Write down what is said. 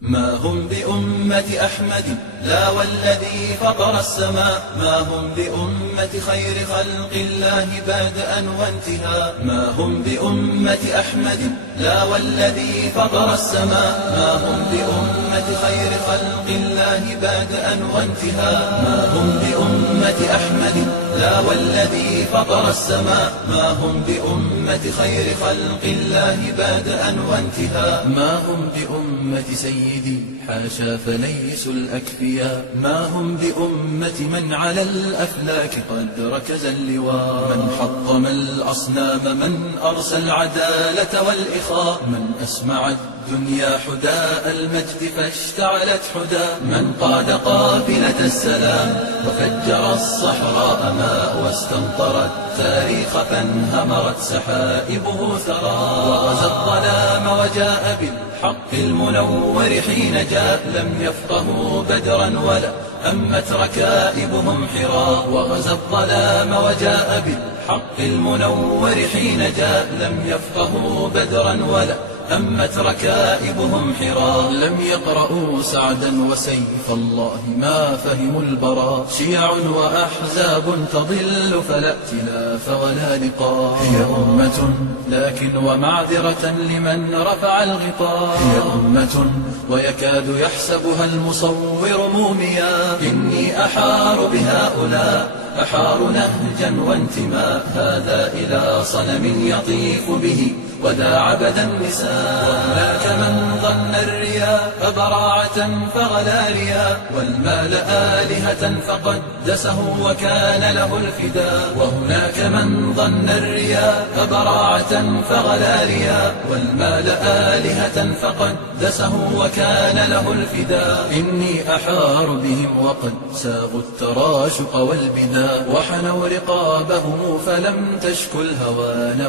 ما هم بأمة أحمد لا والذي فطر السماء، ما هم بأمة خير خلق الله بادئا وانتهاء. ما هم بأمة أحمد لا والذي فطر السماء، ما هم بأمة خير خلق الله بادئا وانتهاء. ما هم بأمة أحمد لا والذي فطر السماء، ما هم بأمة خير خلق الله بادئا وانتهاء. ما هم بأمة سيدي حاشا فليسوا الأكفياء، ما هم بأمة من على الأفلاك قد ركز اللواء. من حطم الأصنام، من أرسى العدالة والإخاء، من أسمع الدنيا حداء المجد فاشتعلت حدا، من قاد قافلة السلام وفجر الصحراء ماء، واستمطر التاريخ فانهمرت سحائبه ثرى. وغزا الظلام وجاء بالحق المنور حين جاء، لم يفقهوا بدرا ولا أمت ركائبهم حرا. وغزا الظلام وجاء بالحق المنور حين جاء، لم يفقهوا بدرا ولا أمت ركائبهم حرا. لم يقرأوا سعدا وسيف الله ما فهموا البراء، شيع وأحزاب تضل فلا ائتلاف ولا لقاء. هي أمة لكن ومعذرة لمن رفع الغطاء، هي أمة ويكاد يحسبها المصور موميا. إني أحار بهؤلاء أحار نهجا وانتماء، هذا إلى صنم يطيف به وذا عبد النساء. وهناك من ظن الرياء فبراعة فغلا رياء، والمال آلهة فقدسه وكان له الفداء. وهناك من ظن الرياء فبراعة فغلا رياء، والمال آلهة فقدسه وكان له الفداء. إني أحار بهم وقد ساغوا التراشق والبداء، وحنوا رقابهم فلم تشكو الهوان